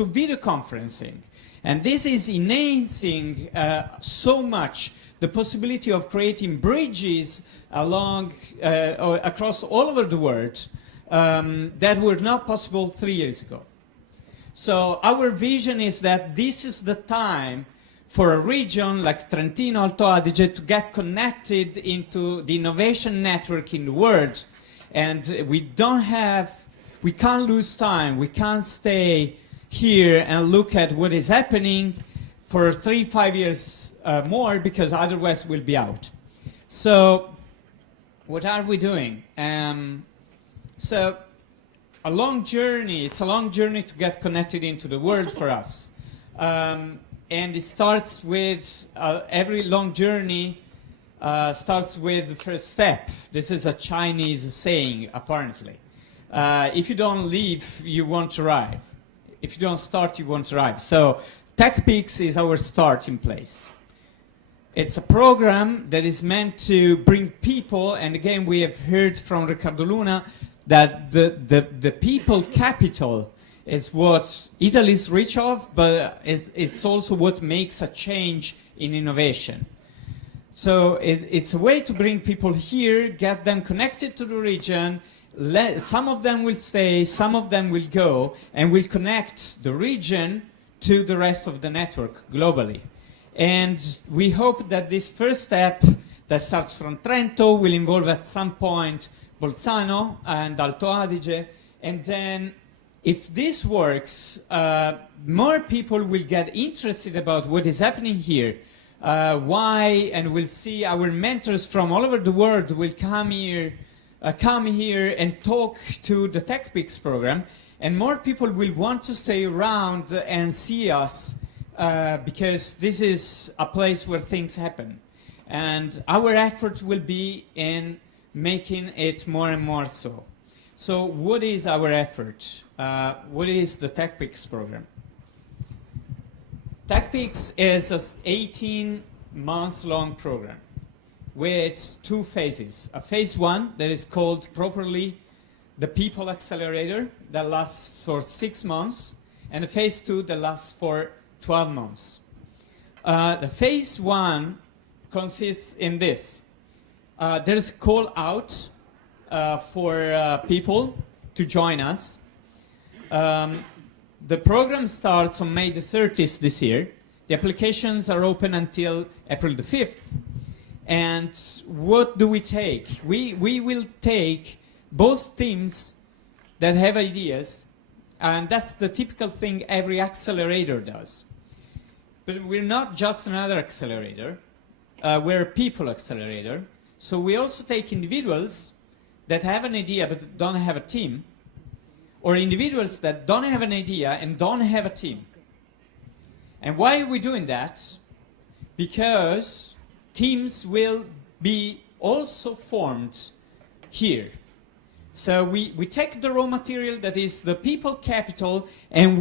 to video conferencing. And this is enhancing so much the possibility of creating bridges along, or across all over the world that were not possible 3 years ago. So our vision is that this is the time for a region like Trentino Alto Adige to get connected into the innovation network in the world. And we can't lose time. We can't stay here and look at what is happening for 3-5 years more, because otherwise we'll be out. So what are we doing? So a long journey. It's a long journey to get connected into the world for us. And it starts with, every long journey starts with the first step. This is a Chinese saying, apparently. If you don't leave, you won't arrive. If you don't start, you won't arrive. So TechPeaks is our starting place. It's a program that is meant to bring people, and again, we have heard from Riccardo Luna that the people capital is what Italy is rich of, but it's also what makes a change in innovation. So it's a way to bring people here, get them connected to the region. Some of them will stay, some of them will go, and will connect the region to the rest of the network globally. And we hope that this first step that starts from Trento will involve at some point Bolzano and Alto Adige, and then if this works, more people will get interested about what is happening here, why, and we'll see our mentors from all over the world will come here and talk to the TechPeaks program, and more people will want to stay around and see us because this is a place where things happen. And our effort will be in making it more and more so. So what is our effort? What is the TechPeaks program? TechPeaks is an 18-month-long program with 2 phases. A phase 1 that is called properly the People Accelerator that lasts for 6 months, and a phase 2 that lasts for 12 months. The phase 1 consists in this. There is a call out for people to join us. The program starts on May the 30th this year. The applications are open until April the 5th. And what do we take? We will take both teams that have ideas, and that's the typical thing every accelerator does. But we're not just another accelerator. We're a people accelerator. So we also take individuals that have an idea but don't have a team, or individuals that don't have an idea and don't have a team. And why are we doing that? Because teams will be also formed here. So we take the raw material that is the people capital, and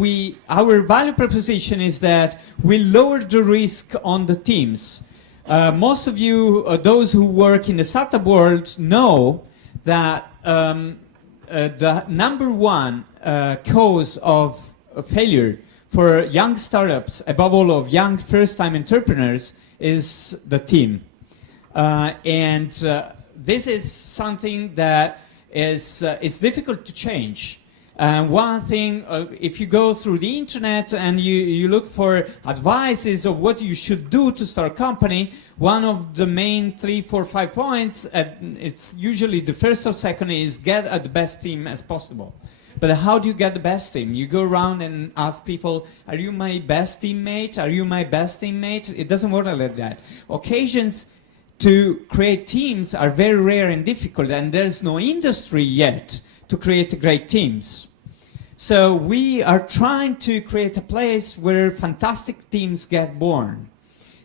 our value proposition is that we lower the risk on the teams. Most of you, those who work in the startup world, know that the number one cause of failure for young startups, above all of young first-time entrepreneurs, is the team. This is something that is difficult to change. One thing, if you go through the internet and you look for advices of what you should do to start a company, one of the main 3, 4, 5 points, it's usually the first or second, is get the best team as possible. But how do you get the best team? You go around and ask people, are you my best teammate? Are you my best teammate? It doesn't work like that. Occasions to create teams are very rare and difficult, and there's no industry yet to create great teams. So we are trying to create a place where fantastic teams get born.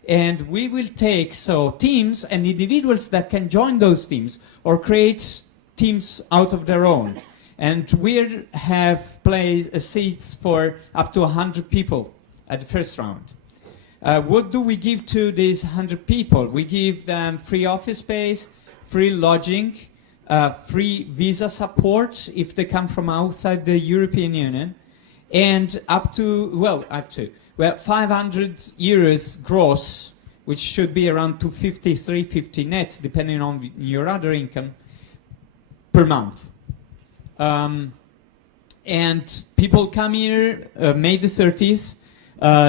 And we will take teams and individuals that can join those teams or create teams out of their own. And we have seats for up to 100 people at the first round. What do we give to these 100 people? We give them free office space, free lodging, free visa support if they come from outside the European Union, and up to 500 euros gross, which should be around 250, 350 net, depending on your other income, per month. And people come here May the 30th.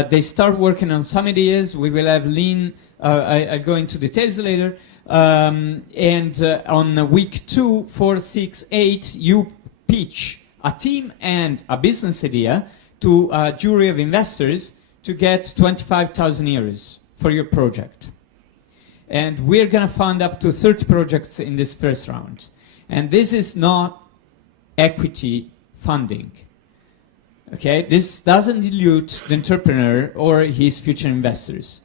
They start working on some ideas. We will have lean. I'll go into details later. And on week 2, 4, 6, 8, you pitch a team and a business idea to a jury of investors to get 25,000 euros for your project. And we're going to fund up to 30 projects in this first round. And this is not equity funding. Okay, this doesn't dilute the entrepreneur or his future investors.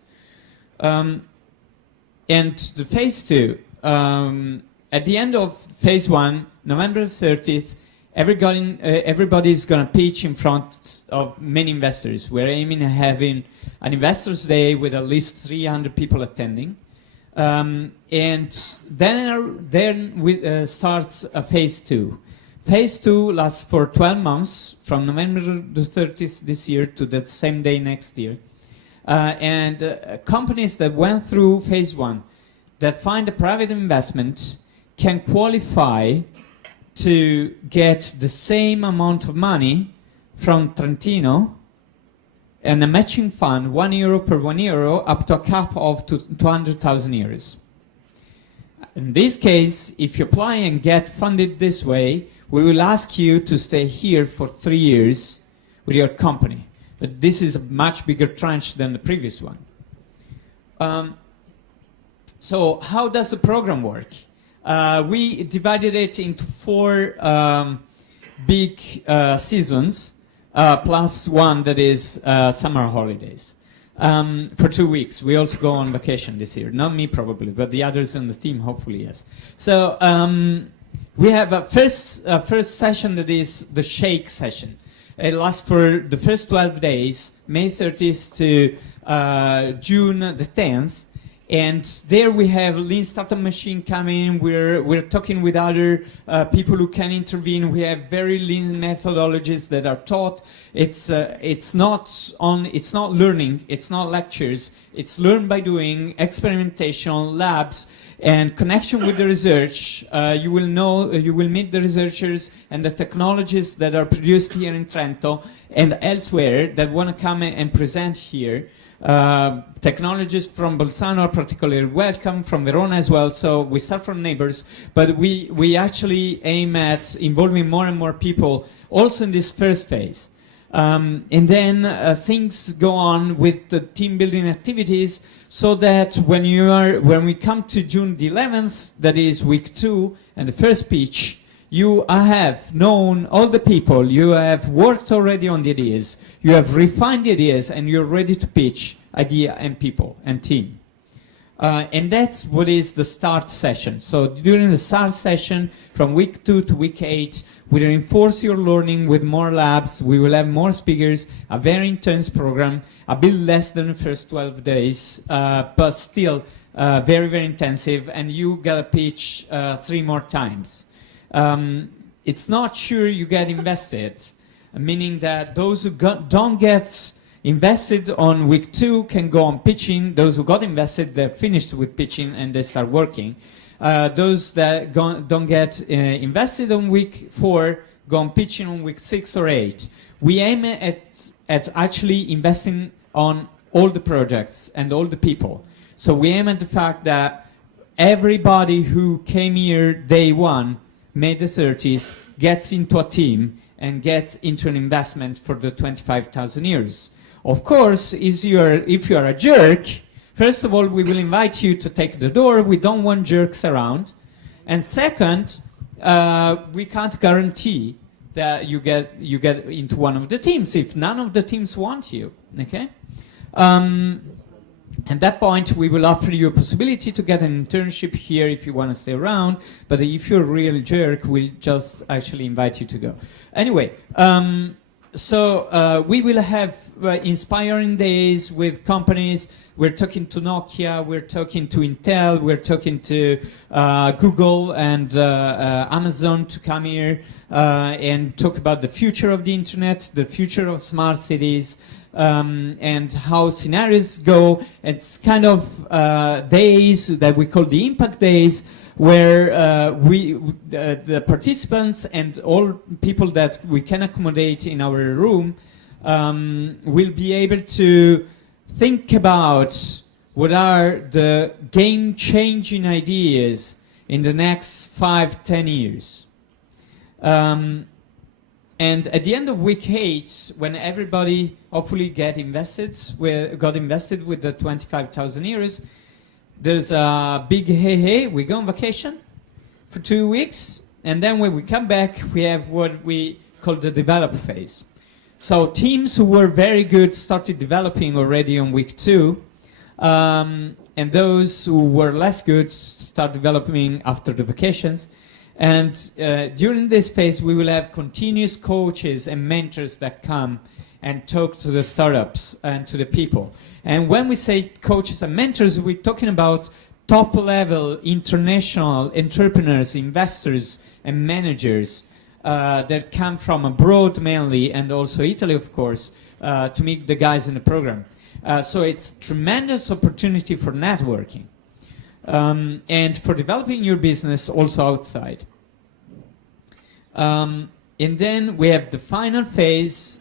And the phase 2, at the end of phase 1, November 30th, everybody's going to pitch in front of many investors. We're aiming at having an investors day with at least 300 people attending. And then starts a phase 2. Phase 2 lasts for 12 months, from November the 30th this year to the same day next year. Companies that went through phase 1, that find a private investment, can qualify to get the same amount of money from Trentino and a matching fund, €1 per €1, up to a cap of 200,000 euros. In this case, if you apply and get funded this way, we will ask you to stay here for 3 years with your company. But this is a much bigger tranche than the previous one. So how does the program work? We divided it into 4 big seasons, plus one that is summer holidays. For 2 weeks. We also go on vacation this year. Not me probably, but the others on the team hopefully yes. So we have a first session that is the shake session. It lasts for the first 12 days, May 30th to June the 10th. And there we have Lean Startup Machine coming. We're talking with other people who can intervene. We have very lean methodologies that are taught. It's not learning. It's not lectures. It's learn by doing, experimentation, labs, and connection with the research. You will meet the researchers and the technologies that are produced here in Trento and elsewhere that want to come and present here. Technologists from Bolzano are particularly welcome, from Verona as well, so we start from neighbors, but we actually aim at involving more and more people also in this first phase. And then things go on with the team building activities, so that when we come to June the 11th, that is week 2 and the first pitch, you have known all the people, you have worked already on the ideas, you have refined the ideas, and you're ready to pitch idea and people and team. And that's what is the start session. So during the start session, from week 2 to week 8, we reinforce your learning with more labs, we will have more speakers, a very intense program, a bit less than the first 12 days, but still very, very intensive, and you gotta pitch 3 more times. It's not sure you get invested, meaning that those who don't get invested on week 2 can go on pitching. Those who got invested, they're finished with pitching and they start working. Those that don't get invested on week 4 go on pitching on week 6 or 8. We aim at actually investing on all the projects and all the people. So we aim at the fact that everybody who came here day 1, May the 30th, gets into a team and gets into an investment for the 25,000 euros. Of course, if you're a jerk, first of all, we will invite you to take the door. We don't want jerks around. And second, we can't guarantee that you get into one of the teams if none of the teams want you. Okay? At that point, we will offer you a possibility to get an internship here if you want to stay around. But if you're a real jerk, we'll just actually invite you to go. Anyway, so we will have inspiring days with companies. we're talking to Nokia, we're talking to Intel, we're talking to Google and Amazon to come here and talk about the future of the internet, the future of smart cities, and how scenarios go. It's kind of days that we call the impact days, where the participants and all people that we can accommodate in our room will be able to think about what are the game-changing ideas in the next 5-10 years. And at the end of week 8, when everybody hopefully got invested with the 25,000 euros, there's a big hey, we go on vacation for 2 weeks, and then when we come back, we have what we call the develop phase. So teams who were very good started developing already on week 2, and those who were less good start developing after the vacations. And during this phase, we will have continuous coaches and mentors that come and talk to the startups and to the people. And when we say coaches and mentors, we're talking about top-level international entrepreneurs, investors, and managers that come from abroad mainly, and also Italy, of course, to meet the guys in the program. So it's tremendous opportunity for networking and for developing your business also outside. And then we have the final phase.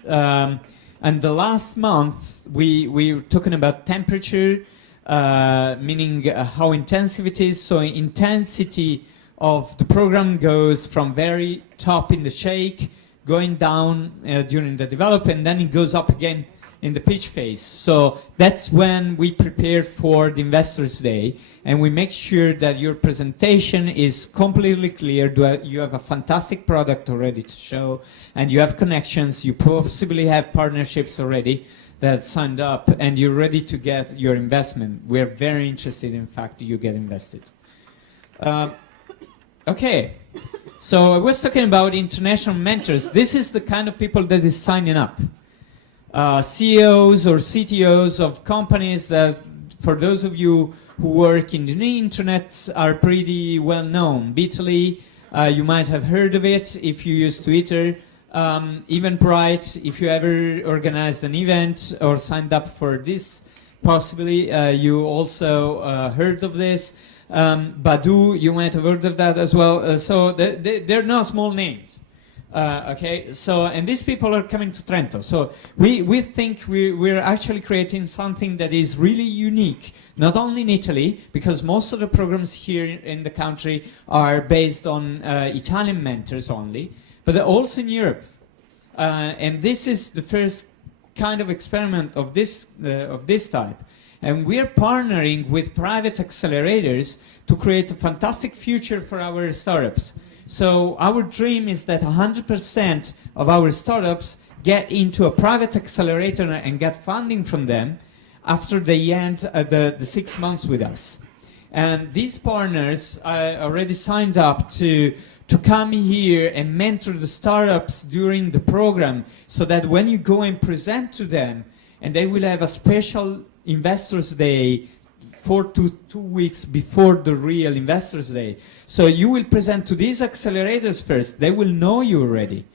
And the last month, we were talking about temperature, meaning how intensive it is. So intensity of the program goes from very top in the shake, going down during the develop, and then it goes up again in the pitch phase. So that's when we prepare for the Investors Day, and we make sure that your presentation is completely clear. You have a fantastic product already to show, and you have connections. You possibly have partnerships already that signed up, and you're ready to get your investment. We're very interested, in fact, you get invested. Okay, so I was talking about international mentors. This is the kind of people that is signing up. CEOs or CTOs of companies that, for those of you who work in the internet, are pretty well known. Bitly, you might have heard of it if you use Twitter. Eventbrite, if you ever organized an event or signed up for this, possibly you also heard of this. Badu, you might have heard of that as well. So they're not small names. Okay, so, and these people are coming to Trento. So we think we're actually creating something that is really unique, not only in Italy, because most of the programs here in the country are based on Italian mentors only, but also in Europe. And this is the first kind of experiment of this type. And we're partnering with private accelerators to create a fantastic future for our startups. So our dream is that 100% of our startups get into a private accelerator and get funding from them after they end the 6 months with us. And these partners already signed up to come here and mentor the startups during the program, so that when you go and present to them, and they will have a special Investors Day 4 to 2 weeks before the real Investors Day. So you will present to these accelerators first. They will know you already.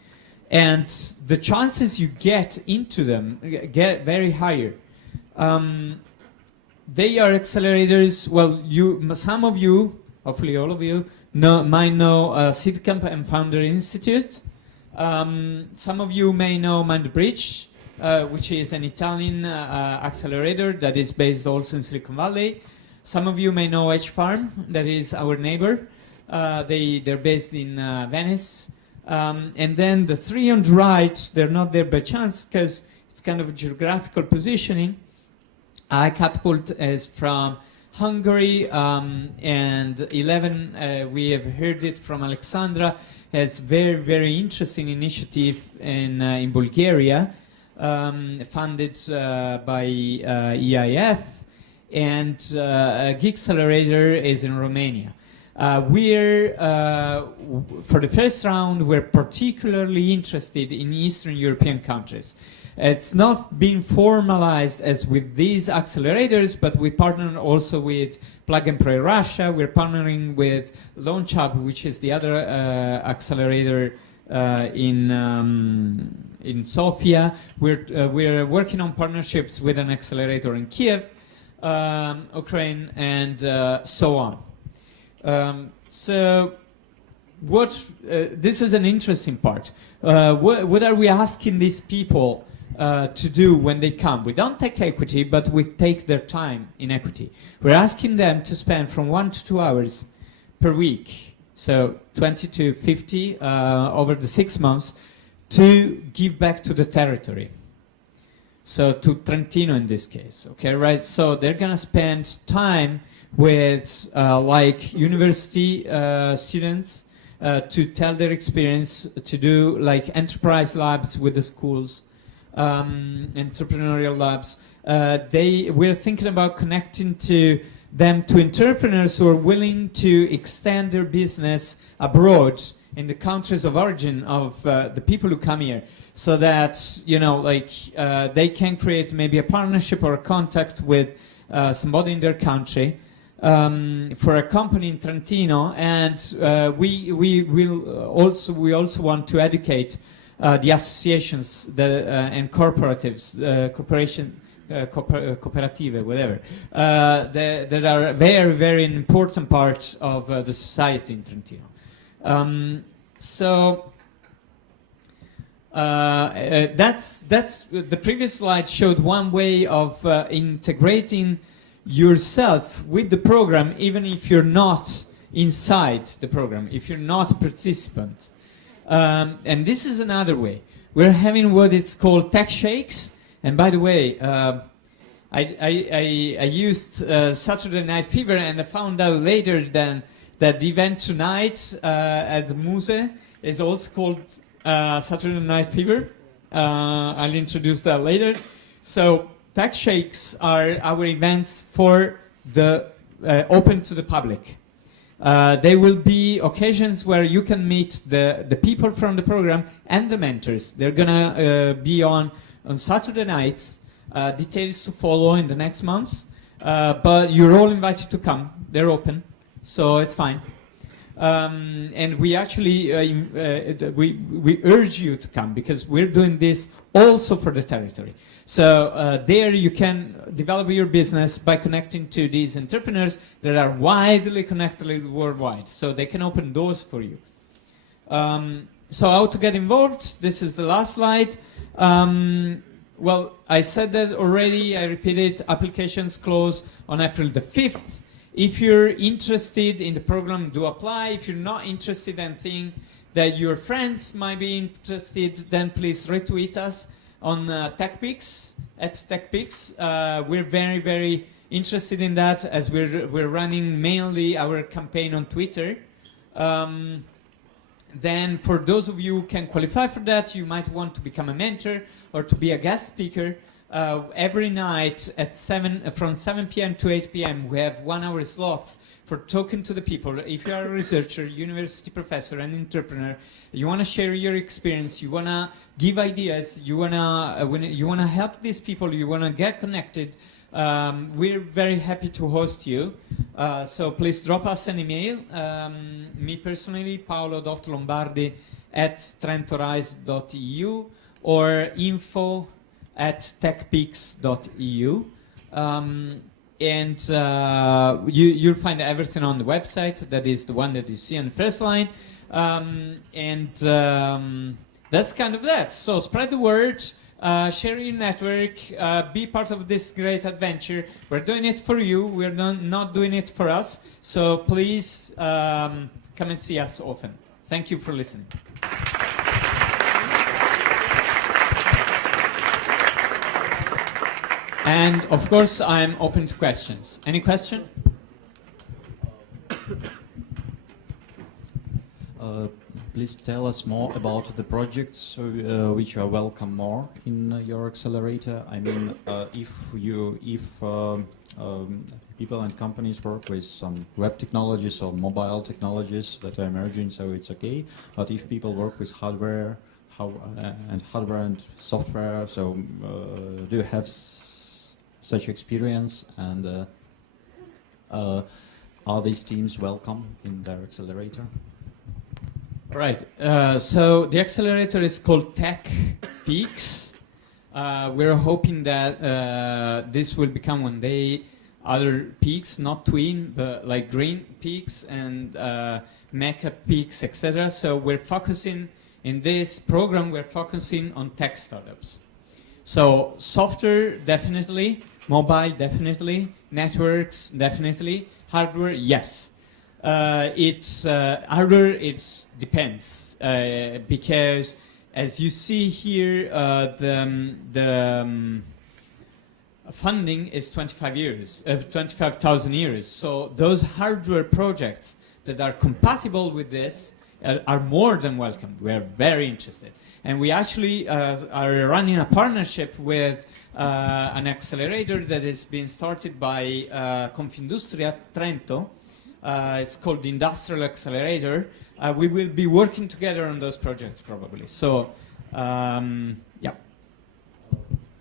And the chances you get into them get very higher. They are accelerators. Well, some of you, hopefully all of you, might know Seedcamp and Founder Institute. Some of you may know MindBridge, which is an Italian accelerator that is based also in Silicon Valley. Some of you may know H-Farm, that is our neighbor. They're based in Venice. And then the three on the right, they're not there by chance because it's kind of a geographical positioning. iCatapult is from Hungary, and 11, we have heard it from Alexandra, has very, very interesting initiative in Bulgaria, funded by EIF, and Geekcelerator is in Romania. For the first round, we're particularly interested in Eastern European countries. It's not been formalized as with these accelerators, but we partner also with Plug and Play Russia. We're partnering with Launch Hub, which is the other accelerator in Sofia. We're working on partnerships with an accelerator in Kiev, Ukraine, and so on. So this is an interesting part. What are we asking these people to do when they come? We don't take equity, but we take their time in equity. We're asking them to spend from 1 to 2 hours per week, so 20 to 50 over the 6 months, to give back to the territory. So to Trentino in this case, okay, right? So they're gonna spend time with like university students to tell their experience, to do like enterprise labs with the schools, entrepreneurial labs. We're thinking about connecting them to entrepreneurs who are willing to extend their business abroad in the countries of origin of the people who come here, so that, you know, like they can create maybe a partnership or a contact with somebody in their country for a company in Trentino, and we also want to educate the associations and cooperatives, cooperative, whatever, that are a very, very important part of the society in Trentino. So that's the previous slide showed one way of integrating yourself with the program, even if you're not inside the program, if you're not a participant. And this is another way. We're having what is called tech shakes. And by the way, I used Saturday Night Fever, and I found out later that the event tonight at the Muse is also called Saturday Night Fever. I'll introduce that later. So tech shakes are our events for the open to the public. They will be occasions where you can meet the people from the program and the mentors. They're gonna be on Saturday nights. Details to follow in the next months. But you're all invited to come. They're open, so it's fine. And we actually we urge you to come, because we're doing this also for the territory. So there you can develop your business by connecting to these entrepreneurs that are widely connected worldwide. So they can open doors for you. So how to get involved? This is the last slide. Well, I said that already. I repeat it. Applications close on April the 5th. If you're interested in the program, do apply. If you're not interested and think that your friends might be interested, then please retweet us on TechPix, at TechPix. We're very, very interested in that, as we're running mainly our campaign on Twitter. Then for those of you who can qualify for that, you might want to become a mentor or to be a guest speaker. Every night at from 7 p.m. to 8 p.m. we have 1 hour slots for talking to the people. If you are a researcher, university professor, an entrepreneur, you want to share your experience, you want to give ideas, you want to help these people, you want to get connected, we're very happy to host you. So please drop us an email. Me personally, paolo.lombardi@trentorise.eu or info@techpeaks.eu. And you'll find everything on the website. That is the one that you see on the first line. That's kind of that. So spread the word, share your network, be part of this great adventure. We're doing it for you. We're not doing it for us. So please come and see us often. Thank you for listening. And of course, I'm open to questions. Any question? Please tell us more about the projects which are welcome more in your accelerator. I mean, if people and companies work with some web technologies or mobile technologies that are emerging, so it's okay. But if people work with hardware how and hardware and software. So, do you have such experience, and are these teams welcome in their accelerator? Right. So the accelerator is called Tech Peaks. We're hoping that this will become one day other peaks, not twin, but like green peaks and mecha peaks, etc. So we're focusing in this program. We're focusing on tech startups. So software definitely, mobile definitely, networks definitely, hardware yes. Hardware it depends because as you see here, the funding is 25,000 euros. So those hardware projects that are compatible with this are more than welcome. We are very interested. And we actually are running a partnership with an accelerator that has been started by Confindustria Trento. It's called the Industrial Accelerator. We will be working together on those projects probably. So, yeah.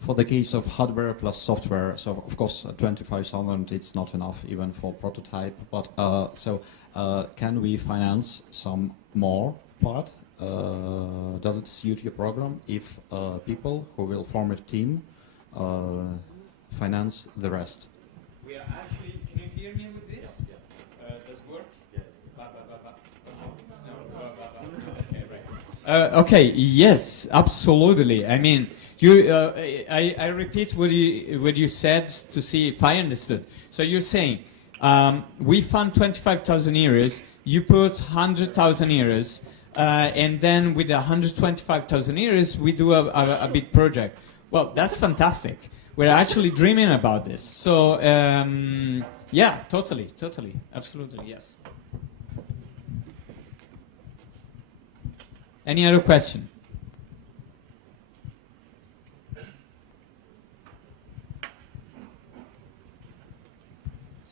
For the case of hardware plus software, so of course 25,000 it's not enough even for prototype. But can we finance some more part? Does it suit your program if people who will form a team finance the rest? We are actually. Can you hear me with this? Yeah. Does it work? Yes. Okay, right. Okay. Yes, absolutely. I mean. I repeat what you said to see if I understood. So you're saying we fund 25,000 euros, you put 100,000 euros, and then with 125,000 euros we do a big project. Well, that's fantastic. We're actually dreaming about this. So yeah, totally, absolutely, yes. Any other question?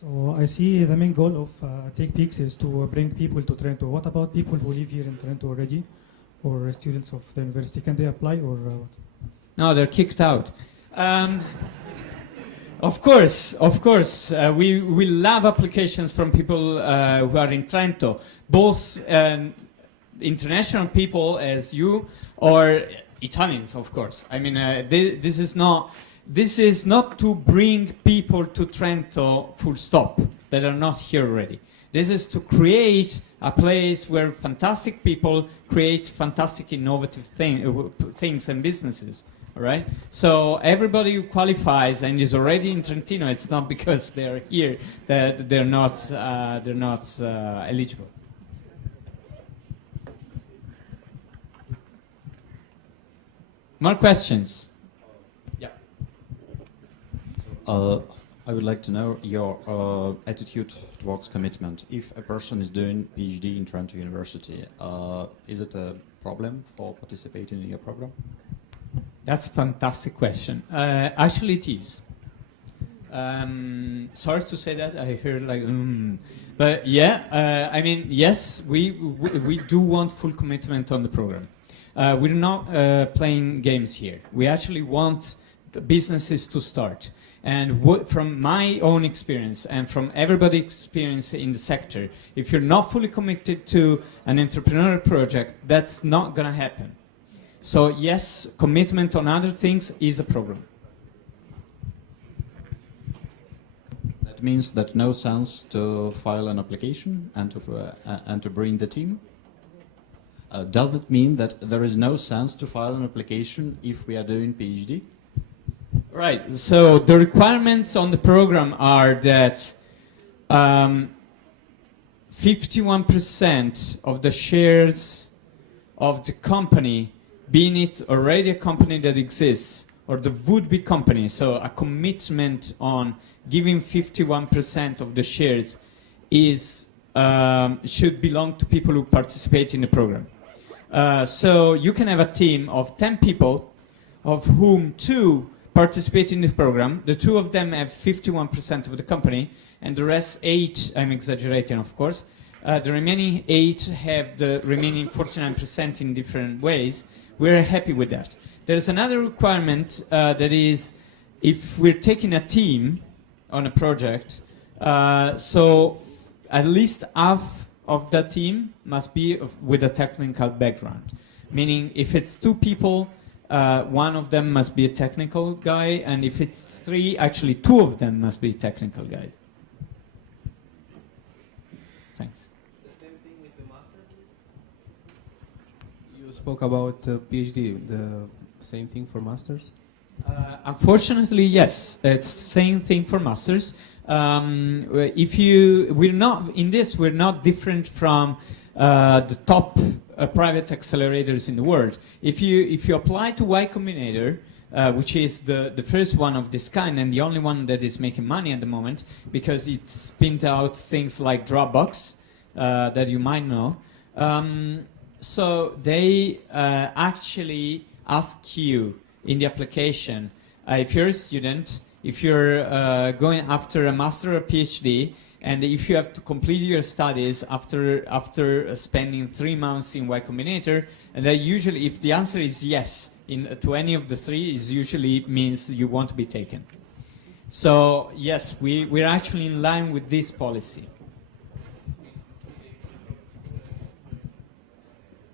So I see the main goal of Take Peaks is to bring people to Trento. What about people who live here in Trento already, or students of the university? Can they apply or what? No, they're kicked out. Of course. We love applications from people who are in Trento, both international people as you, or Italians, of course. I mean, this is not to bring people to Trento full stop that are not here already. This is to create a place where fantastic people create fantastic innovative things and businesses. All right. So everybody who qualifies and is already in Trentino, it's not because they're here that they're not eligible. More questions? I would like to know your attitude towards commitment. If a person is doing PhD in Trento University, is it a problem for participating in your program? That's a fantastic question. Actually, it is. Sorry to say that. I heard like, but yeah. I mean, yes, we do want full commitment on the program. We're not playing games here. We actually want the businesses to start. And from my own experience and from everybody's experience in the sector, if you're not fully committed to an entrepreneurial project, that's not going to happen. So yes, commitment on other things is a problem. That means that no sense to file an application and to bring the team? Does it mean that there is no sense to file an application if we are doing PhD? Right. So the requirements on the program are that 51% of the shares of the company, being it already a company that exists or the would-be company, so a commitment on giving 51% of the shares is should belong to people who participate in the program. So you can have a team of 10 people, of whom 2 participate in the program. The 2 of them have 51% of the company, and the rest 8, I'm exaggerating of course, the remaining 8 have the remaining 49% in different ways, we're happy with that. There's another requirement that is, if we're taking a team on a project, so at least half of the team must be with a technical background. Meaning, if it's 2 people, one of them must be a technical guy, and if it's 3, actually 2 of them must be technical guys. Thanks. The same thing with the master? You spoke about PhD, the same thing for masters? Unfortunately, yes, it's same thing for masters. We're not different from the top private accelerators in the world. If you apply to Y Combinator, which is the first one of this kind and the only one that is making money at the moment, because it spins out things like Dropbox that you might know. So they actually ask you in the application, if you're a student, if you're going after a master or PhD, and if you have to complete your studies after spending 3 months in Y Combinator, and then usually, if the answer is yes to any of the 3, it usually means you want to be taken. So yes, we're actually in line with this policy.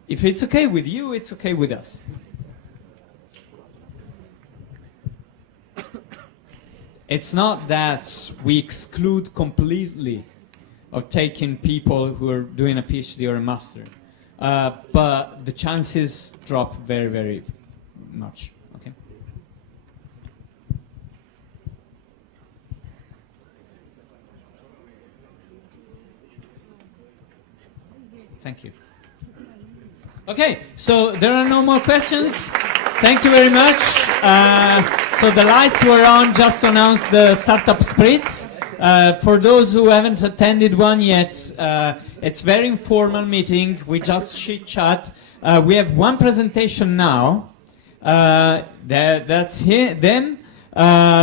If it's okay with you, it's okay with us. It's not that we exclude completely of taking people who are doing a PhD or a master, but the chances drop very, very much. Okay. Thank you. Okay, so there are no more questions. Thank you very much. So the lights were on just to announce the startup spritz. For those who haven't attended one yet, it's very informal meeting. We just chit chat. We have one presentation now. That's them.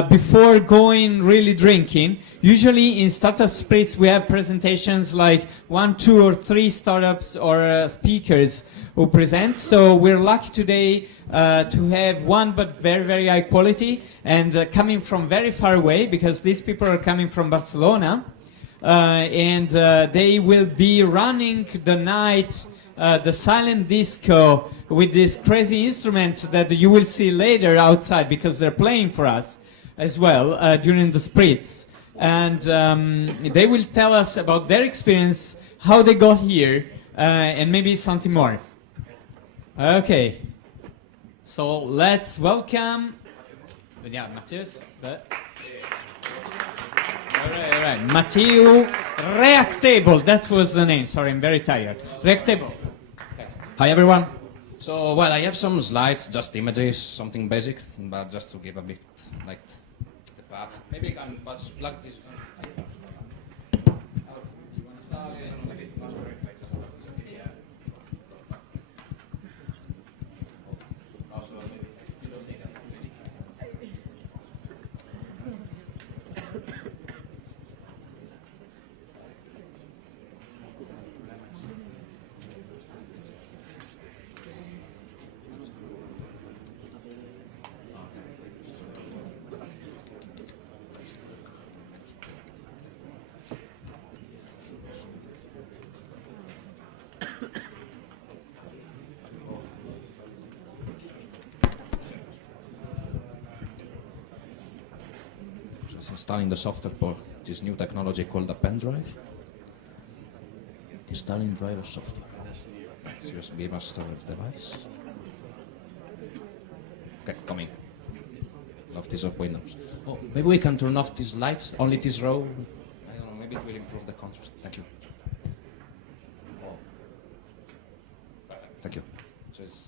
Before going really drinking. Usually in startup spritz we have presentations like 1, 2, or 3 startups or speakers who present. So we're lucky today to have one, but very, very high quality, and coming from very far away, because these people are coming from Barcelona, and they will be running the night, the silent disco, with this crazy instrument that you will see later outside, because they're playing for us as well during the spritz. And they will tell us about their experience, how they got here, and maybe something more. Okay, so let's welcome, yeah, Matthias, but all right, Matteo Reactable, that was the name, sorry, I'm very tired. Reactable. Okay. Hi everyone. So, well, I have some slides, just images, something basic, but just to give a bit, like, the path. Maybe I can plug this. Installing the software for this new technology called a pen drive. Installing driver software. It's USB mass storage device. Okay, coming. Love this of Windows. Oh, maybe we can turn off these lights, only this row. I don't know, maybe it will improve the contrast. Thank you. Perfect, thank you. So it's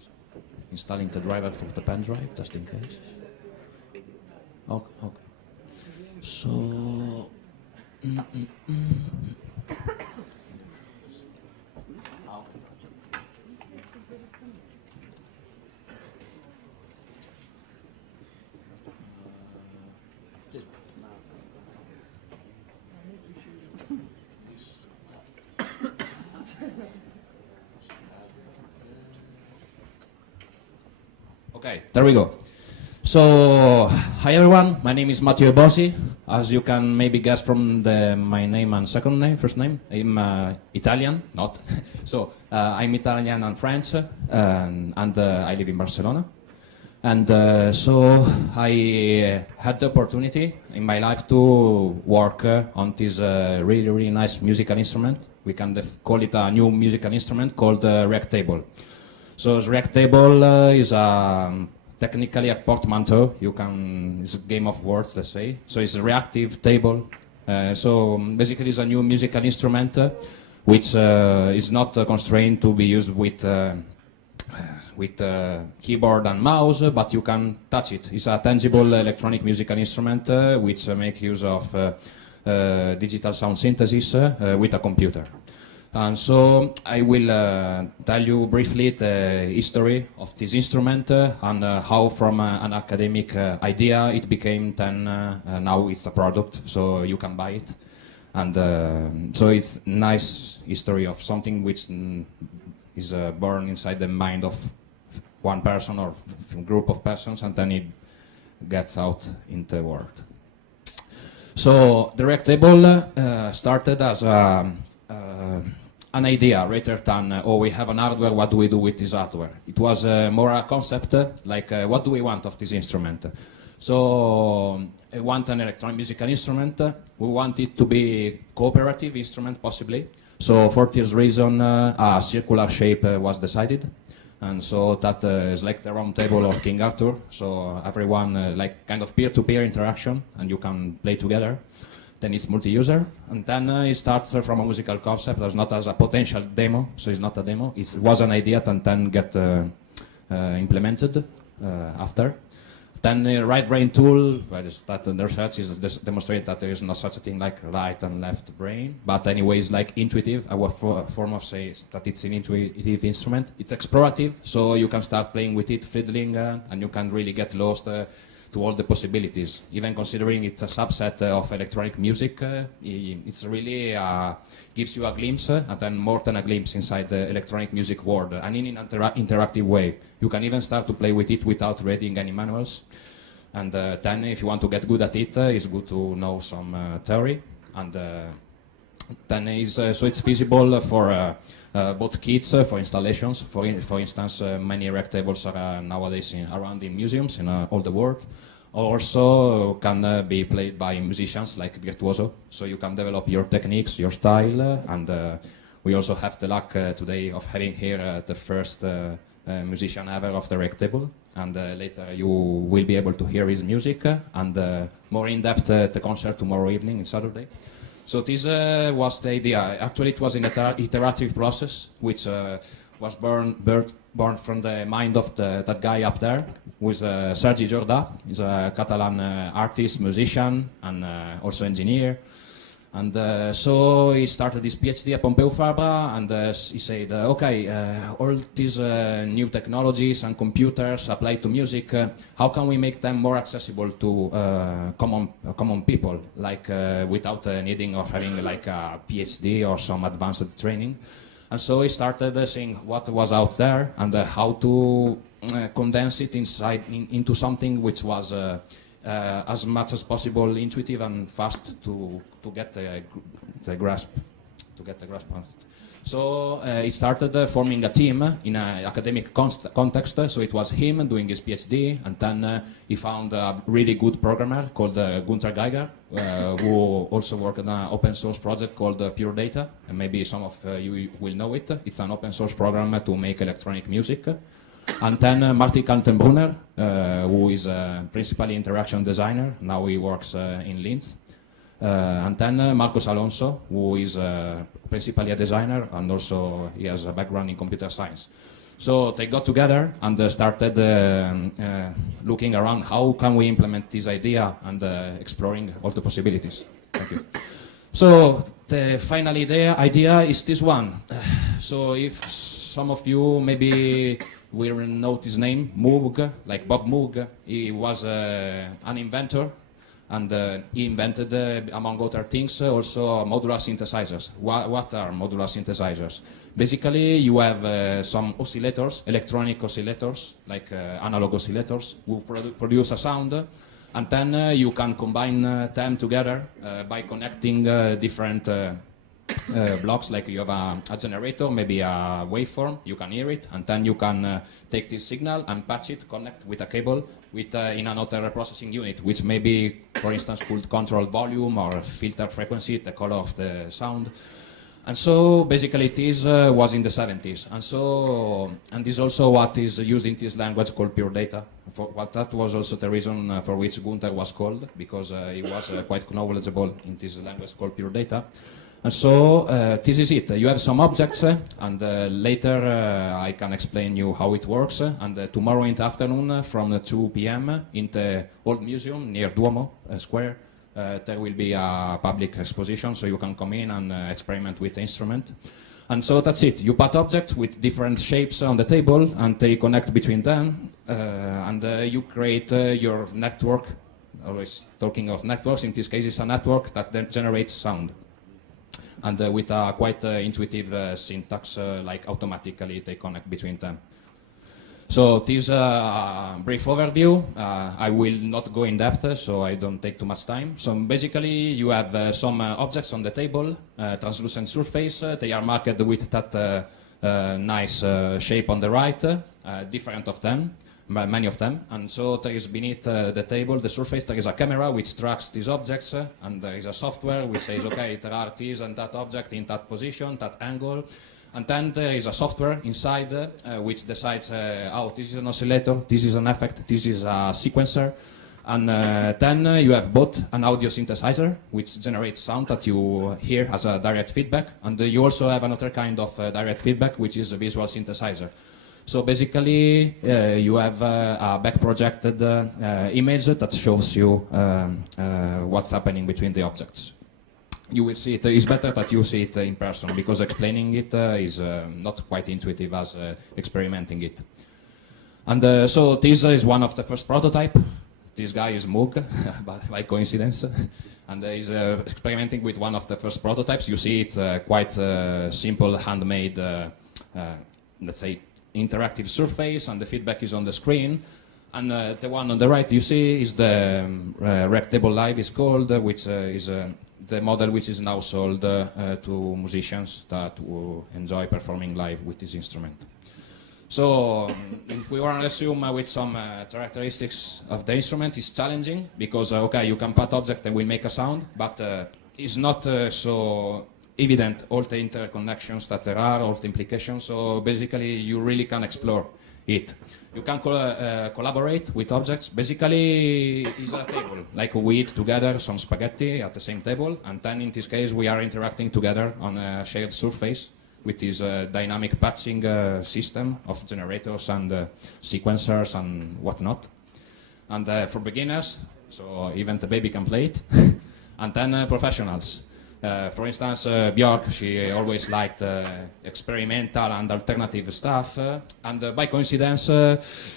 installing the driver for the pen drive, just in case. Okay, okay. So, Okay, there we go. So, hi everyone, my name is Matteo Bosi. As you can maybe guess from my name and first name, I'm Italian, not. So, I'm Italian and French, and I live in Barcelona. And so I had the opportunity in my life to work on this really, really nice musical instrument. We can call it a new musical instrument called React Table. So React Table is technically a portmanteau. It's a game of words, let's say. So it's a reactive table. So basically it's a new musical instrument which is not constrained to be used with keyboard and mouse, but you can touch it. It's a tangible electronic musical instrument which make use of digital sound synthesis with a computer. And so I will tell you briefly the history of this instrument and how from an academic idea it became then now it's a product, so you can buy it. And so it's nice history of something which is born inside the mind of one person or group of persons, and then it gets out in the world. So the React Table started as an idea rather than, oh, we have an hardware, what do we do with this hardware? It was more a concept, like what do we want of this instrument? So I want an electronic musical instrument. We want it to be cooperative instrument, possibly. So for this reason, a circular shape was decided. And so that is like the round table of King Arthur. So everyone, like kind of peer-to-peer interaction, and you can play together. Then it's multi-user. And then it starts from a musical concept. It's not as a potential demo, so it's not a demo. It was an idea and then get implemented after. Then right brain tool, that the research is demonstrated that there is no such a thing like right and left brain, but anyways, like intuitive, our form of say that it's an intuitive instrument. It's explorative, so you can start playing with it, fiddling, and you can really get lost to all the possibilities. Even considering it's a subset of electronic music, it's really gives you a glimpse, and then more than a glimpse inside the electronic music world, and in an interactive way. You can even start to play with it without reading any manuals. And then if you want to get good at it, it's good to know some theory. And then so it's feasible for both kits for installations. For instance, many React tables are nowadays around in museums in all the world. Also can be played by musicians like Virtuoso. So you can develop your techniques, your style, and we also have the luck today of having here the first musician ever of the React table, and later you will be able to hear his music and more in depth the concert tomorrow evening, Saturday. So this was the idea. Actually, it was an iterative process, which was born from the mind of that guy up there, who is Sergi Jordà. He's a Catalan artist, musician, and also engineer. And so he started his PhD at Pompeu Fabra, and he said, okay, all these new technologies and computers applied to music, how can we make them more accessible to common people, like without needing of having like a PhD or some advanced training? And so he started seeing what was out there and how to condense it into something which was as much as possible intuitive and fast to get the grasp on it. So he started forming a team in an academic context. So it was him doing his PhD, and then he found a really good programmer called Gunther Geiger, who also worked on an open source project called Pure Data, and maybe some of you will know it. It's an open source program to make electronic music. And then Martin Kaltenbrunner, who is principally interaction designer. Now he works in Linz. And then Marcos Alonso, who is principally a designer, and also he has a background in computer science. So they got together and started looking around how can we implement this idea and exploring all the possibilities. Thank you. So the final idea is this one. So if some of you maybe will note his name, Moog, like Bob Moog. He was an inventor And he invented, among other things, also modular synthesizers. What are modular synthesizers? Basically, you have some oscillators, electronic oscillators, like analog oscillators, who produce a sound, and then you can combine them together by connecting different blocks. Like you have a generator, maybe a waveform, you can hear it, and then you can take this signal and patch it, connect with a cable with in another processing unit, which maybe, for instance, could control volume or filter frequency, the color of the sound. And so basically this was in the 70s. And this is also what is used in this language called pure data. That was also the reason for which Gunther was called, because he was quite knowledgeable in this language called pure data. And so this is it. You have some objects, and later I can explain you how it works. And tomorrow in the afternoon from 2 p.m. in the old museum near Duomo Square, there will be a public exposition, so you can come in and experiment with the instrument. And so that's it. You put objects with different shapes on the table, and they connect between them, and you create your network. Always talking of networks, in this case it's a network that then generates sound. And with a quite intuitive syntax, like automatically they connect between them. So this is a brief overview. I will not go in depth, so I don't take too much time. So basically you have some objects on the table, translucent surface. They are marked with that nice shape on the right, different of them, many of them. And so there is beneath the table, the surface, there is a camera which tracks these objects, and there is a software which says, okay, there are this and that object in that position, that angle. And then there is a software inside which decides, oh, this is an oscillator, this is an effect, this is a sequencer. And then you have both an audio synthesizer, which generates sound that you hear as a direct feedback. And you also have another kind of direct feedback, which is a visual synthesizer. So basically, you have a back-projected image that shows you what's happening between the objects. You will see it. It's better that you see it in person, because explaining it is not quite intuitive as experimenting it. And so this is one of the first prototype. This guy is Moog, by coincidence, and he's experimenting with one of the first prototypes. You see it's quite simple, handmade, let's say, interactive surface, and the feedback is on the screen. And the one on the right you see is the Rectable Live is called, which is the model which is now sold to musicians that will enjoy performing live with this instrument. So if we want to assume with some characteristics of the instrument, it's challenging because, okay, you can put object and will make a sound, but it's not so evident all the interconnections that there are, all the implications, so basically you really can explore it. You can collaborate with objects. Basically, it's a table, like we eat together some spaghetti at the same table, and then in this case we are interacting together on a shared surface with this dynamic patching system of generators and sequencers and whatnot. And for beginners, so even the baby can play it, and then professionals. For instance, Björk, she always liked experimental and alternative stuff, and by coincidence,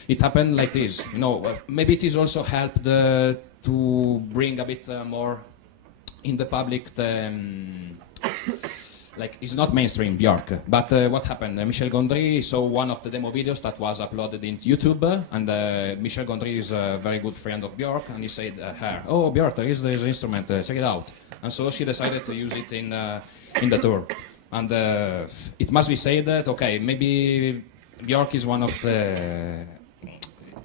it happened like this. You know, maybe it is also helped to bring a bit more in the public the, like, it's not mainstream Björk, but what happened? Michel Gondry saw one of the demo videos that was uploaded into YouTube, and Michel Gondry is a very good friend of Björk, and he said her, oh, Björk, there is this instrument, check it out. And so she decided to use it in the tour. And it must be said that, okay, maybe Björk is one of the...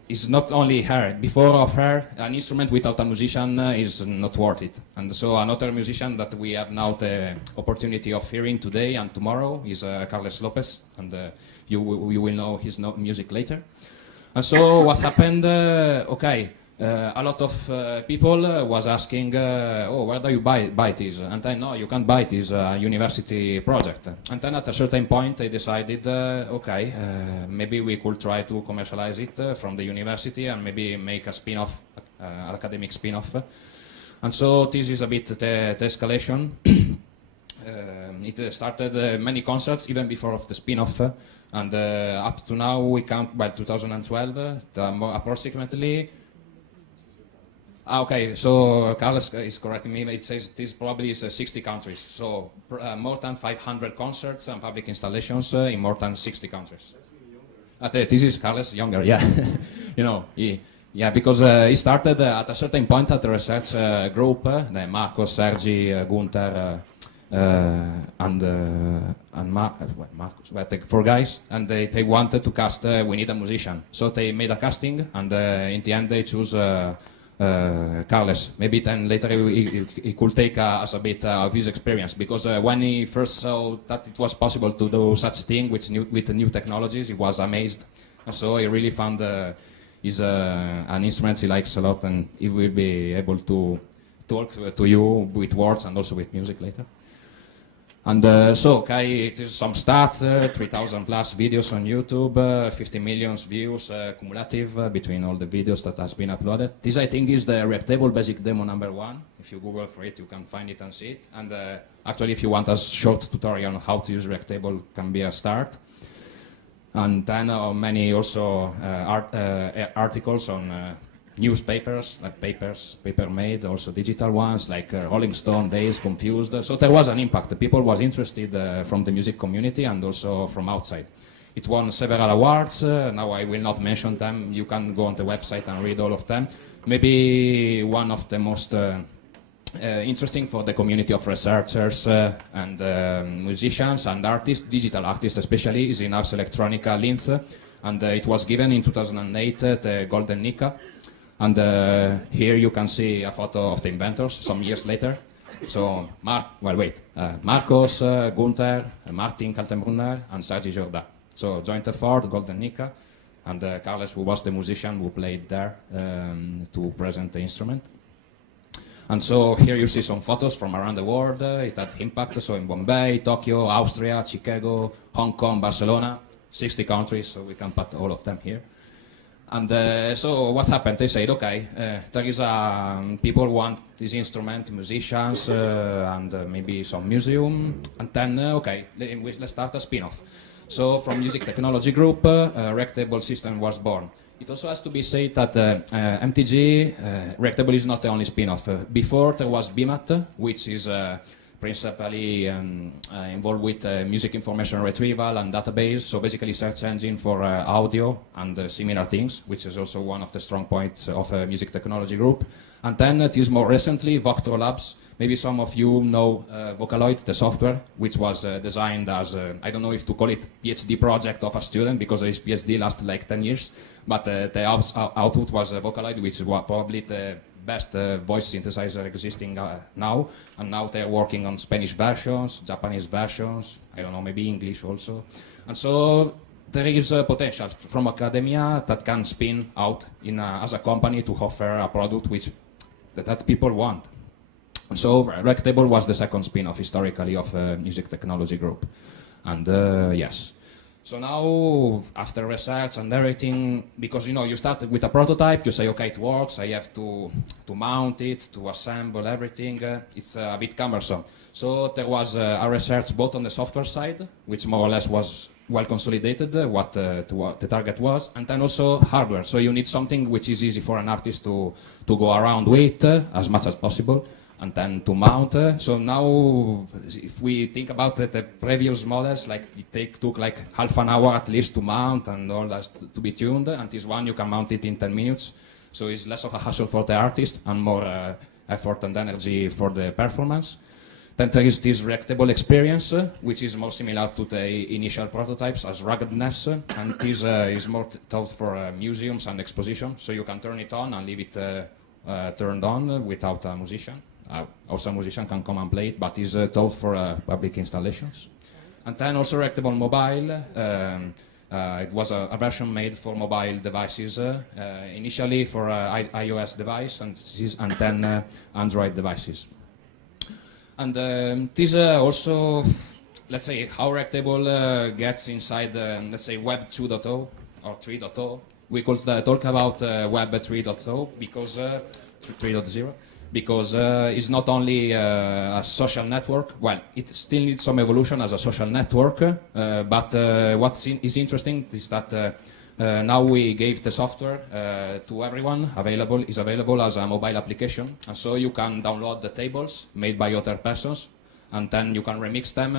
It's not only her. Before of her, an instrument without a musician is not worth it. And so another musician that we have now the opportunity of hearing today and tomorrow is Carles Lopez, and you will know his music later. And so what happened, okay, a lot of people was asking, oh, where do you buy this? And then, no, you can't buy it, it's a university project. And then at a certain point they decided, okay, maybe we could try to commercialize it from the university and maybe make a spin-off, an academic spin-off. And so this is a bit the escalation. It started many concerts even before of the spin-off, and up to now we count by 2012 approximately Okay, so Carlos is correcting me. It says this probably is 60 countries. So more than 500 concerts and public installations in more than 60 countries. This is Carlos younger, yeah. You know, yeah, because he started at a certain point at the research group, Marcos, Sergi, Gunther, and Marcos, but the four guys, and they wanted to cast We Need a Musician. So they made a casting, and in the end they choose Carles. Maybe then later he could take as a bit of his experience, because when he first saw that it was possible to do such thing with the new technologies, he was amazed. And so he really found is an instrument he likes a lot, and he will be able to talk to you with words and also with music later. And so, okay, it is some stats, 3,000 plus videos on YouTube, 50 million views cumulative between all the videos that has been uploaded. This, I think, is the Rectable basic demo number 1. If you Google for it, you can find it and see it. And actually, if you want a short tutorial on how to use Rectable, can be a start. And then many also articles on newspapers, like paper made, also digital ones, like Rolling Stone, Days, Confused. So there was an impact. The people was interested from the music community and also from outside. It won several awards. Now I will not mention them. You can go on the website and read all of them. Maybe one of the most interesting for the community of researchers and musicians and artists, digital artists especially, is in Ars Electronica Linz. And it was given in 2008 the Golden Nika. And here you can see a photo of the inventors some years later. So, Marcos, Gunther, Martin Kaltenbrunner, and Sergi Jorda. So, joint effort, Golden Nika, and Carles, who was the musician who played there to present the instrument. And so here you see some photos from around the world. It had impact, so in Bombay, Tokyo, Austria, Chicago, Hong Kong, Barcelona, 60 countries, so we can put all of them here. And so what happened? They said, okay, there is people want this instrument, musicians, and maybe some museum, and then, okay, let's start a spin-off. So from Music Technology Group, Rectable System was born. It also has to be said that MTG, Rectable is not the only spin-off. Before there was BMAT, which is principally involved with music information retrieval and database, so basically search engine for audio and similar things, which is also one of the strong points of Music Technology Group. And then it is more recently Voctro Labs. Maybe some of you know Vocaloid, the software, which was designed as, I don't know if to call it PhD project of a student, because his PhD lasted like 10 years, but the output was Vocaloid, which is probably the best voice synthesizer existing now, and now they're working on Spanish versions, Japanese versions, I don't know, maybe English also. And so there is potential from academia that can spin out in as a company to offer a product that people want. And so Rectable was the second spin-off historically of Music Technology Group. And yes. So now, after research and everything, because you start with a prototype, you say, okay, it works, I have to mount it, to assemble everything, it's a bit cumbersome. So there was a research both on the software side, which more or less was well consolidated, what the target was, and then also hardware. So you need something which is easy for an artist to go around with as much as possible, and then to mount. So now, if we think about the previous models, like it took like half an hour at least to mount and all that to be tuned, and this one you can mount it in 10 minutes. So it's less of a hassle for the artist and more effort and energy for the performance. Then there is this Rectable experience, which is more similar to the initial prototypes as ruggedness, and this is more thought for museums and exposition. So you can turn it on and leave it turned on without a musician. Also a musician can come and play it, but it's thought for public installations. And then also Rectable Mobile. It was a version made for mobile devices, initially for iOS device and then Android devices. And this also, let's say, how Rectable gets inside, let's say, Web 2.0 or 3.0. We could talk about Web 3.0 because 3.0. Because it's not only a social network. Well, it still needs some evolution as a social network, but what is interesting is that Now we gave the software to everyone, is available as a mobile application, and so you can download the tables made by other persons, and then you can remix them,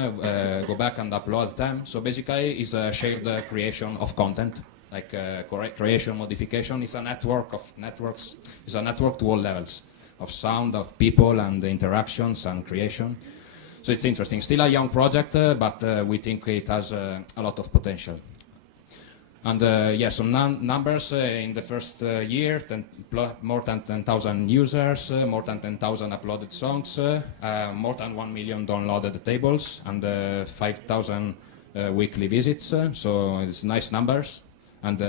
go back and upload them. So basically it's a shared creation of content, like creation, modification. It's a network of networks. It's a network to all levels of sound, of people, and the interactions and creation. So it's interesting. Still a young project, but we think it has a lot of potential. And some numbers in the first year: more than 10,000 users, more than 10,000 uploaded songs, more than 1 million downloaded tables, and 5,000 weekly visits. So it's nice numbers. And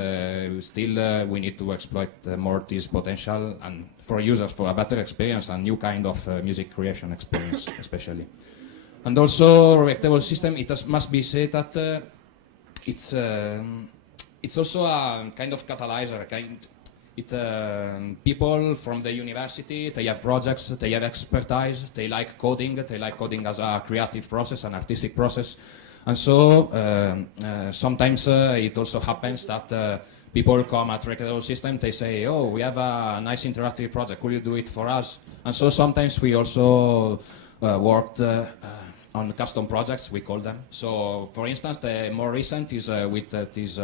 still we need to exploit more this potential, and for users, for a better experience and new kind of music creation experience, especially. And also, Reactable system, must be said that it's also a kind of catalyzer. People from the university, they have projects, they have expertise, they like coding as a creative process, an artistic process. And so sometimes it also happens that people come at Reactable system, they say, oh, we have a nice interactive project, could you do it for us? And so sometimes we also worked on custom projects, we call them. So for instance, the more recent is with this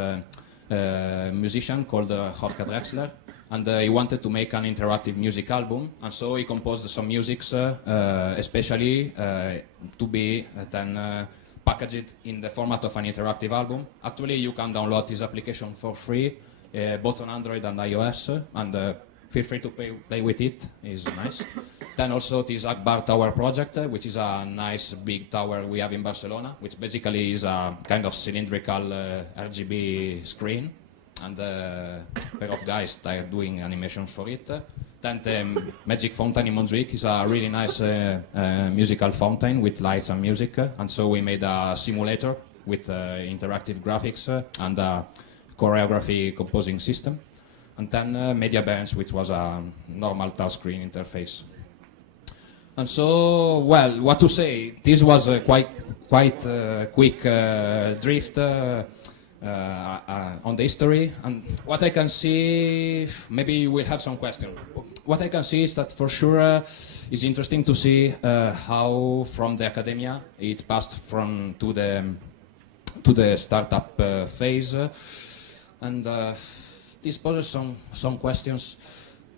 musician called Jorge Drexler, and he wanted to make an interactive music album, and so he composed some musics especially to be then packaged in the format of an interactive album. Actually, you can download this application for free, both on Android and iOS, and feel free to play with it, it's nice. Then also this Akbar Tower project, which is a nice big tower we have in Barcelona, which basically is a kind of cylindrical RGB screen, and a pair of guys that are doing animation for it. Then the Magic Fountain in Montjuic is a really nice musical fountain with lights and music, and so we made a simulator with interactive graphics and a choreography composing system. And then MediaBench, which was a normal touchscreen interface. And so, well, what to say? This was a quite quick drift on the history. And what I can see, maybe we'll have some questions. What I can see is that for sure it's interesting to see how from the academia it passed to the startup phase, and this poses some questions.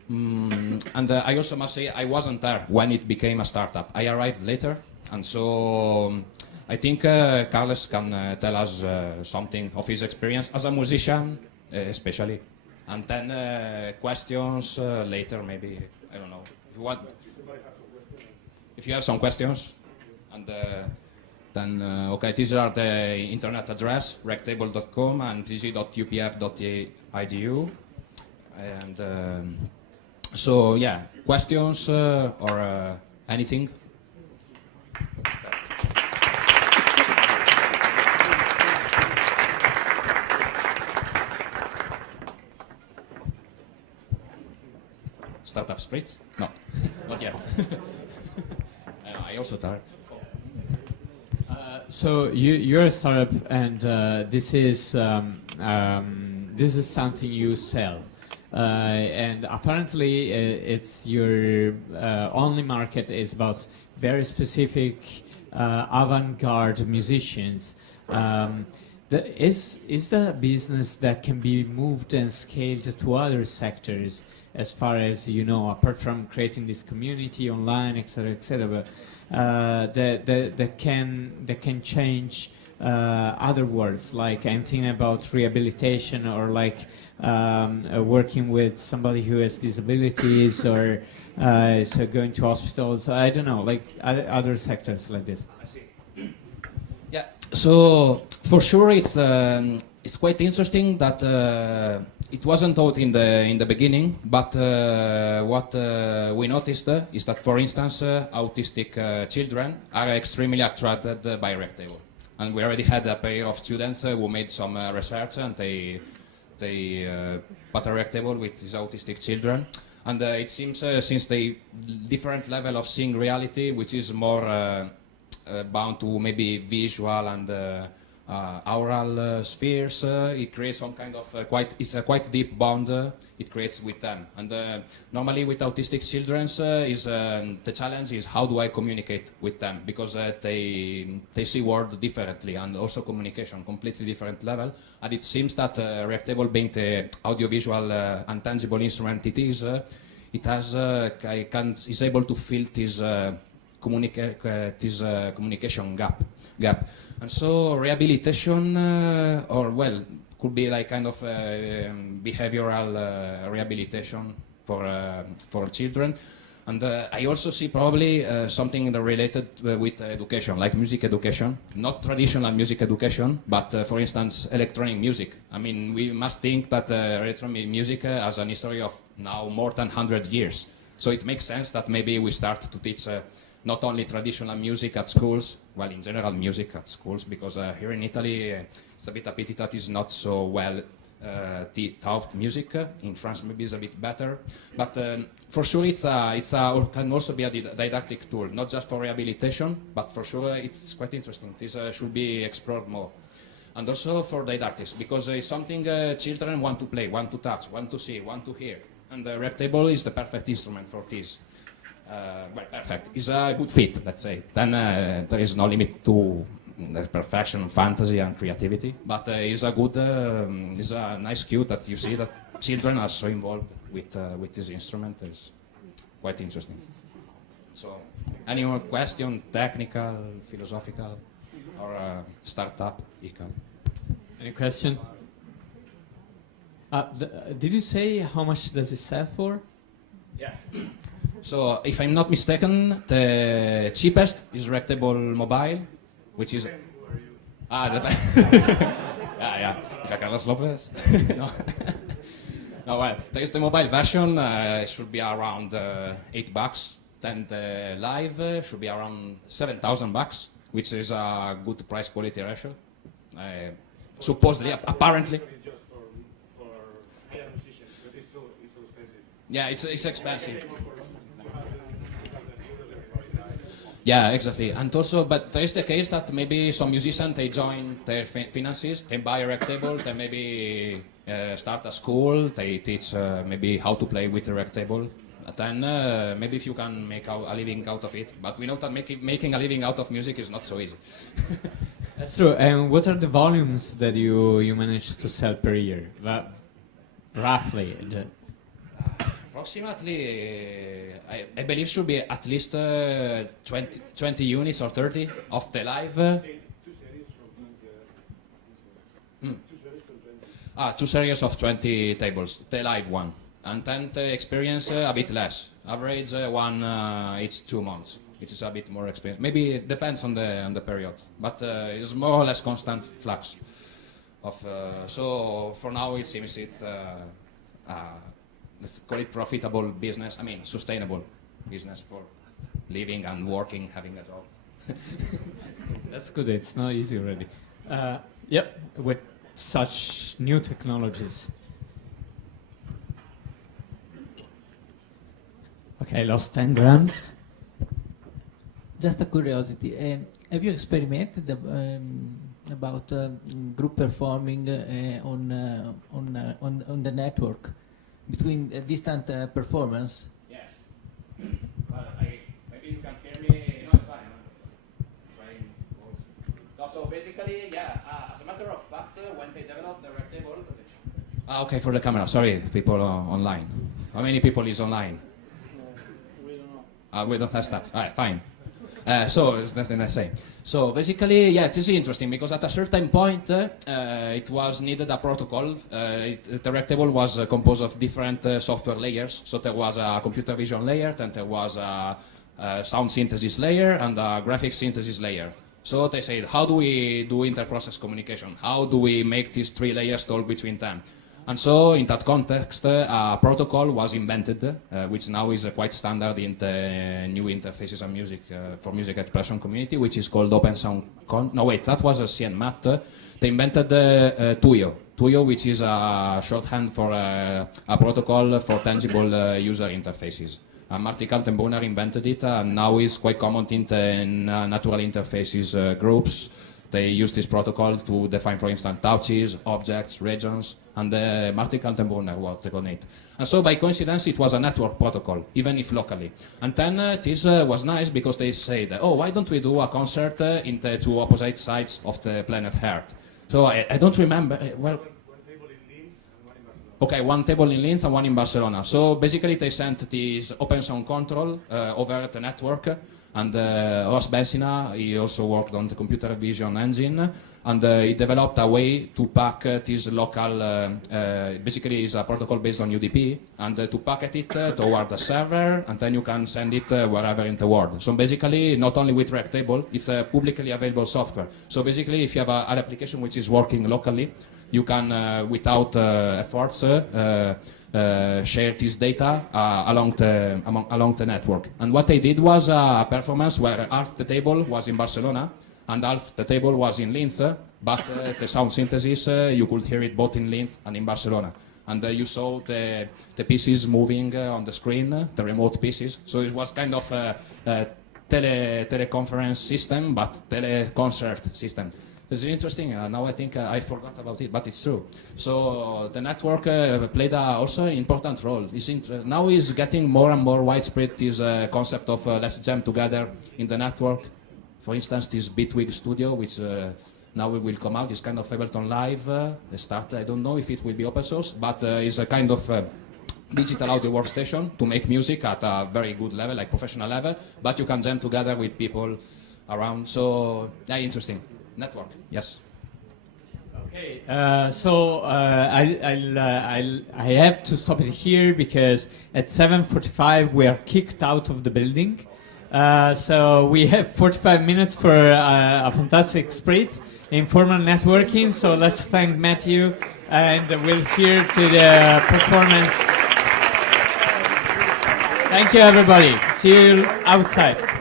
And I also must say I wasn't there when it became a startup. I arrived later, and so I think Carles can tell us something of his experience as a musician, especially. And then questions later, maybe, I don't know. If you have some questions, and then, okay, these are the internet address, rectable.com and tg.upf.edu. And so, yeah, questions or anything? Startup spritz? No, not yet. I also tired. So you're a startup, and this is something you sell, and apparently it's your only market is about very specific avant-garde musicians. Is that a business that can be moved and scaled to other sectors, as far as you know, apart from creating this community online, etc., that can change other worlds? Like I'm thinking about rehabilitation, or like working with somebody who has disabilities, or so going to hospitals. I don't know, like other sectors like this. I see. Yeah. So for sure, it's quite interesting that. It wasn't taught in the beginning, but what we noticed is that, for instance, autistic children are extremely attracted by Rectable, and we already had a pair of students who made some research, and they put a Rectable with these autistic children, and it seems since the different level of seeing reality, which is more bound to maybe visual and aural spheres. It creates some kind of it's a quite deep bond it creates with them. And normally with autistic children, the challenge is how do I communicate with them, because they see world differently and also communication completely different level. And it seems that Reactable, being the audiovisual and tangible instrument it is, it has is able to fill this communication gap. And so rehabilitation, or well, could be like kind of behavioral rehabilitation for children. And I also see probably something related with education, like music education, not traditional music education, but for instance, electronic music. I mean, we must think that electronic music has an history of now more than 100 years. So it makes sense that maybe we start to teach not only traditional music at schools, well, in general music at schools, because here in Italy, it's a bit a pity that is not so well taught music. In France, maybe it's a bit better, but for sure it can also be a didactic tool, not just for rehabilitation, but for sure it's quite interesting. This should be explored more, and also for didactics, because it's something children want to play, want to touch, want to see, want to hear, and the Reactable is the perfect instrument for this. Well, perfect. It's a good fit, let's say. Then there is no limit to perfection, fantasy, and creativity. But it's a good, it's a nice cue that you see that children are so involved with this instrument. It's quite interesting. So, any more question, technical, philosophical, or startup? Any question? Did you say how much does it sell for? Yes. So, if I'm not mistaken, the cheapest is Reactable Mobile, which is... yeah. If Carlos Lopez. No. No, well, there is the mobile version, it should be around $8. Then the live should be around $7,000, which is a good price-quality ratio. Supposedly, apparently. Just for higher musicians, but it's so expensive. Yeah, it's expensive. Yeah, exactly. And also, but there is the case that maybe some musicians, they join their finances, they buy a Reactable, they maybe start a school, they teach maybe how to play with the Reactable. Then maybe if you can make a living out of it. But we know that making a living out of music is not so easy. That's true. And what are the volumes that you manage to sell per year? Roughly. Approximately, I believe should be at least 20 units or 30 of the live. Two series from 20. 2 series of 20 tables, the live one. And then the experience a bit less. Average one each 2 months, which is a bit more experience. Maybe it depends on the period, but it's more or less constant flux. So for now it seems it's let's call it profitable business. I mean, sustainable business for living and working, having a job. That's good. It's not easy already. Yep, with such new technologies. Okay, I lost 10 grams. Just a curiosity, have you experimented about group performing on the network between distant performance? Yes. Well, maybe you can hear me. No, it's fine. So basically, yeah. As a matter of fact, when they developed the Reactable. Okay, for the camera. Sorry, people online. How many people is online? We don't know. We don't have stats. All right, fine. So it's nothing I say. So basically, yeah, this is interesting because at a certain point, it was needed a protocol. The Reactable was composed of different software layers. So there was a computer vision layer, then there was a sound synthesis layer, and a graphics synthesis layer. So they said, how do we do inter-process communication? How do we make these 3 layers talk between them? And so, in that context, a protocol was invented, which now is quite standard in the new interfaces and music for music expression community, which is called Open Sound. No, wait, that was a CNMAT. They invented TUIO. TUIO, which is a shorthand for a protocol for tangible user interfaces. Marty Kaltenbrunner invented it, and now is quite common in the natural interfaces groups. They use this protocol to define, for instance, touches, objects, regions, and the Martin-Kaltenbrunner what they call it. And so by coincidence, it was a network protocol, even if locally. And then this was nice because they said, oh, why don't we do a concert in the two opposite sides of the planet Earth? So I don't remember, well, One table in Linz and one in Barcelona. okay, one table in Linz and one in Barcelona. So basically they sent this open sound control over the network, and Ross Bensina, he also worked on the computer vision engine, and he developed a way to pack this local, basically it's a protocol based on UDP, and to packet it toward the server, and then you can send it wherever in the world. So basically, not only with React Table, it's a publicly available software. So basically, if you have an application which is working locally, you can, without efforts, share this data along the network. And what they did was a performance where half the table was in Barcelona and half the table was in Linz, but the sound synthesis, you could hear it both in Linz and in Barcelona. And you saw the pieces moving on the screen, the remote pieces. So it was kind of a teleconference system, but teleconcert system. It's interesting. Now I think I forgot about it, but it's true. So the network played also an important role. Now is getting more and more widespread this concept of let's jam together in the network. For instance, this Bitwig Studio, which now will come out, is kind of Ableton Live. I don't know if it will be open source, but is a kind of digital audio workstation to make music at a very good level, like professional level, but you can jam together with people around. So, yeah, interesting. Network, yes. Okay, so I have to stop it here because at 7:45 we are kicked out of the building. So we have 45 minutes for a fantastic spritz, informal networking. So let's thank Matthew, and we'll hear to the performance. Thank you, everybody. See you outside.